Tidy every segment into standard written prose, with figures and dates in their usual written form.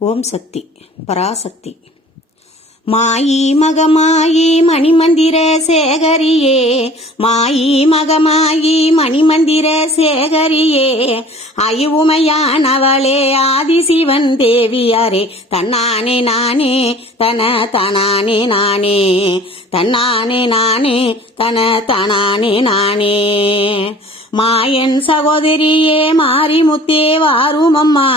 ஓம் சக்தி பராசக்தி. மாயி மகமாயி மணிமந்திர சேகரியே, மாயி மகமாயி மணிமந்திர சேகரியே, ஐவுமையானவளே ஆதிசிவன் தேவியாரே, தன்னானே நானே தன தனானே நானே, தன்னானே நானே தன தனானே நானே. மாயன் சகோதரியே மாரிமுத்தே வாரும் அம்மா,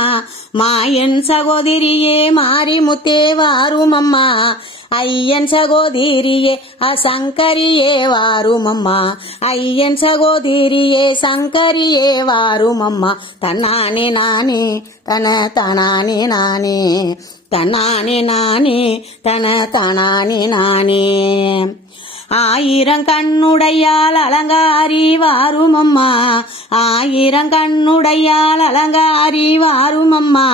மாயன் சகோதரியே மாரிமுத்தே வாரும் அம்மா, ஐயன் சகோதரியே அசங்கரியே வாரும் அம்மா, ஐயன் சகோதரியே சங்கரியே வாரும் அம்மா, தன்னானே நானே தன தனானே நானே, தன்னானே நானே தன தனானே நானே. ஆயிரம் கண்ணுடையால் அலங்காரி வாரும் அம்மா, ஆயிரம் கண்ணுடையால் அலங்காரி வாரும் அம்மா,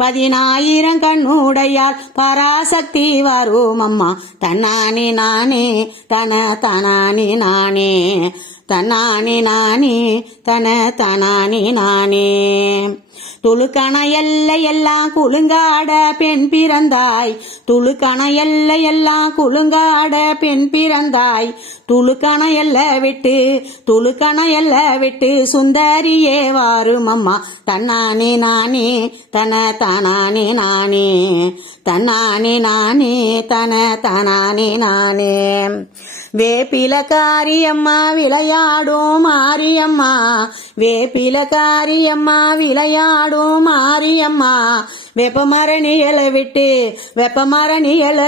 10,000 கண்ணுடையால் பராசக்தி வாரும் அம்மா, தன்னானே நானே தன தனானே நானே, தன்னானே நானே தன தனானே நானே. துளுக்கண எல்லாம் குலுங்காட பெண் பிறந்தாய், துளுக்கண எல்லாம் குலுங்காட பெண் பிறந்தாய், துளுக்கண விட்டு துளுக்கண விட்டு சுந்தரியே வாரும் அம்மா, தன்னானே நானே தன தனானே நானே, தன்னானே நானே தன தனானே நானே. வேப்பிலக்காரியம்மா விளையாடும் மாரியம்மா, வேப்பிலக்காரியம்மா விளையாடும் மாரியம்மா, வெப்பமரணியலை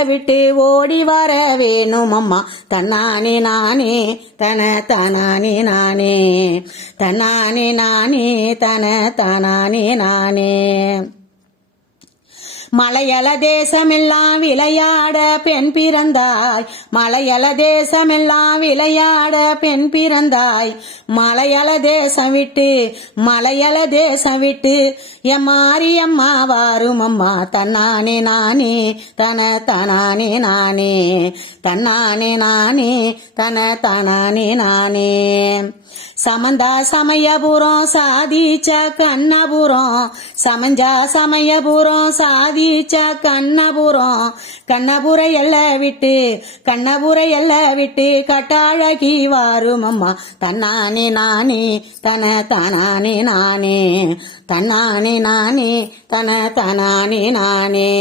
விட்டு ஓடி வர வேணும் அம்மா, தன்னானே நானே தன தனானே நானே, தன்னானே நானே தன தனானே நானே. மலையல தேசமெல்லாம் விளையாட பெண் பிறந்தாய், மலையல தேசமெல்லாம் விளையாட பெண் பிறந்தாய், மலையல தேசம் விட்டு என் மாரியம்மா வாரும் அம்மா, தன்னானே நானே தன தனானே நானே, தன்னானே நானே தன தனானே நானே. சமந்தா சமயபுரம் சாதிச்ச கண்ணபுரம், சமஞ்சா சமயபுரம் சாதிச்ச கண்ணபுரம், கண்ணபுர விட்டு கட்டாழகி வாரும் அம்மா, தன்னானே நானே தன தனானே நானே, தன்னானே நானே தன தனானே நானே.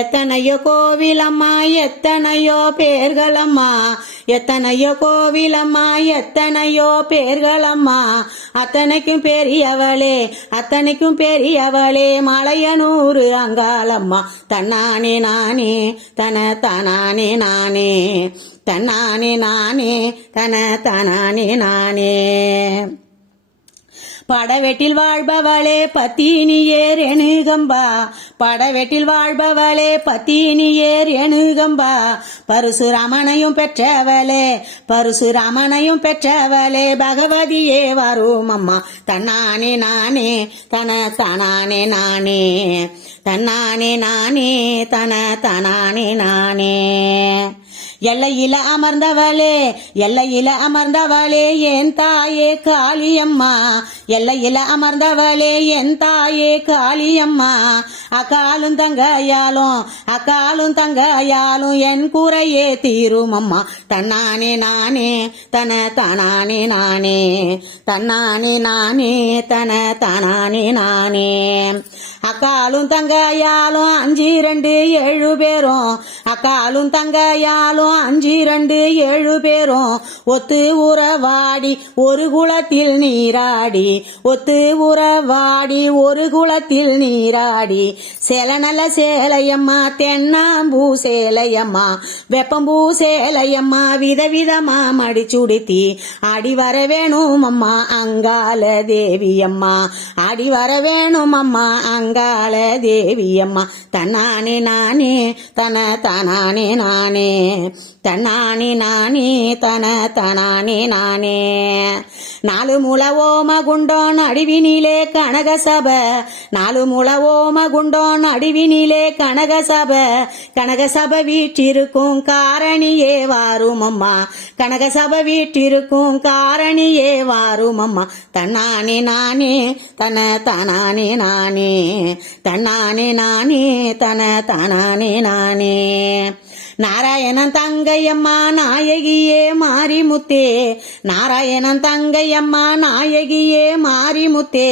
எத்தனையோ கோவிலம்மா எத்தனையோ பேர்களம்மா, எத்தனையோ கோவிலம்மா எத்தனையோ பேர்களம்மா, அத்தனைக்கும் பெரியவளே மலையனூறு அங்காளம்மா, தன்னானே நானே தன தனானே நானே, தன்னானே நானே தன தனானே நானே. படவெட்டில் வாழ்பவளே பத்தினியே ரேணுகம்பா, படவெட்டில் வாழ்பவளே பத்தினியே ரேணுகம்பா, பரசுராமனையும் பெற்றவளே பகவதியே வாரும் அம்மா, தன்னானே நானே தன தனானே நானே, தன்னானே நானே தன தனானே நானே. எல்லையில அமர்ந்தவளே என் தாயே காளியம்மா, எல்லையில அமர்ந்தவளே என் தாயே காளியம்மா, அக்காலும் தங்கையாலும் என் குறையே தீரும் அம்மா, தன்னானே நானே தன தனானே நானே, தன்னானே நானே தன தனானே நானே. அக்காலும் தங்கையாலும் 5 2 7 பேரும், அக்காலும் தங்கையாலும் 5 2 7 பேரும், ஒத்து உறவாடி ஒரு குளத்தில் நீராடி, ஒத்து உறவாடி ஒரு குளத்தில் நீராடி, சேலநல சேலையம்மா தென்னாம்பூ சேலையம்மா, வெப்பம்பூ சேலையம்மா விதவிதமா மடிச்சுடுத்தி ஆடி வர வேணும் அம்மா அங்காள தேவியம்மா, ஆடி வர வேணும் அம்மா அங்காள தேவியம்மா, தன்னானே நானே தன தனானே நானே, தன்னானே நானே தன தனானே நானே. 4 முழ ஓமகுண்டம் நடுவினிலே கனகசப, 4 முழ ஓமகுண்டம் நடுவினிலே கனகசப வீற்றிருக்கும் காரணியே வாரும் அம்மா, கனகசப வீற்றிருக்கும் காரணியே வாரும் அம்மா, தன்னானே நானே தன தனானே நானே, தன்னானே நானே தன தானானே நானே. நாராயணன் தங்கையம்மா நாயகியே மாரிமுத்தே, நாராயணன் தங்கையம்மா நாயகியே மாரிமுத்தே,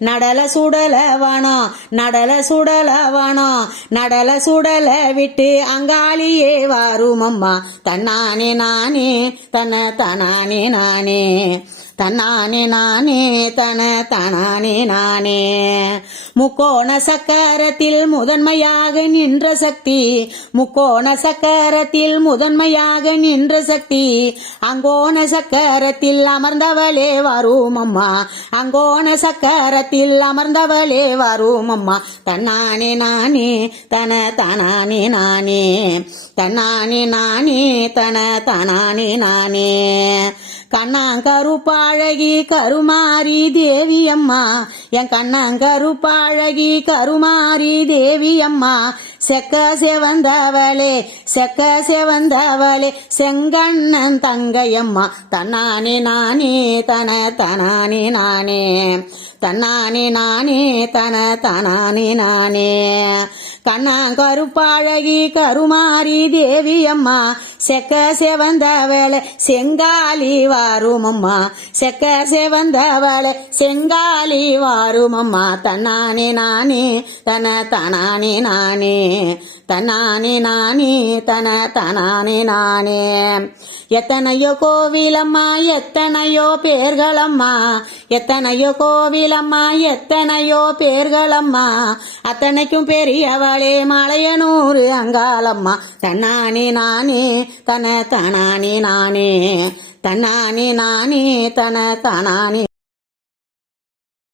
நடல சுடலவனோ நடல சுடலவனோ நடல சுடல விட்டு அங்காளியே வாருமம்மா தன்னானே நானே தன தானானே நானே. தன்னானே நானே தன தானானே நானே. முக்கோண சக்கரத்தில் முதன்மையாக நின்ற சக்தி, முக்கோண சக்கரத்தில் முதன்மையாக நின்ற சக்தி, அங்கோண சக்கரத்தில் அமர்ந்தவளே வருமம்மா, அங்கோண சக்கரத்தில் அமர்ந்தவளே வருமம்மா தன்னானே நானே தன தானானே நானே. தன்னானே நானே தன தானானே நானே. கண்ணாங்கருப்பாழகி கருமாரி தேவி அம்மா, என் கண்ணாங்கருப்பாழகி கருமாரி தேவி அம்மா, செக்க செவந்தவளே செக்க செவந்தவளே செங்கண்ணன் தங்கையம்மா தன்னானே நானே தன தானானே நானே. தன்னானே நானே தன தானானே நானே. கண்ணாங்கருப்பாழகி கருமாரி தேவி அம்மா, செக்க செவந்தவளே செங்காலி வாருமம்மா, செக்க செவந்தவளே செங்காலி வாருமம்மா தன்னானே நானே தன தானானே நானே. தன்னானே நானே தன தானானே நானே. எத்தனையோ கோவிலம்மா எத்தனையோ பேர்களம்மா, எத்தனையோ கோவிலம்மா எத்தனையோ பேர்களம்மா, அத்தனைக்கும் பெரியவளே மலையனூர் அங்காளம்மா தன்னானே நானே தன தானானே நானே. தன்னானே நானே தன தானானே.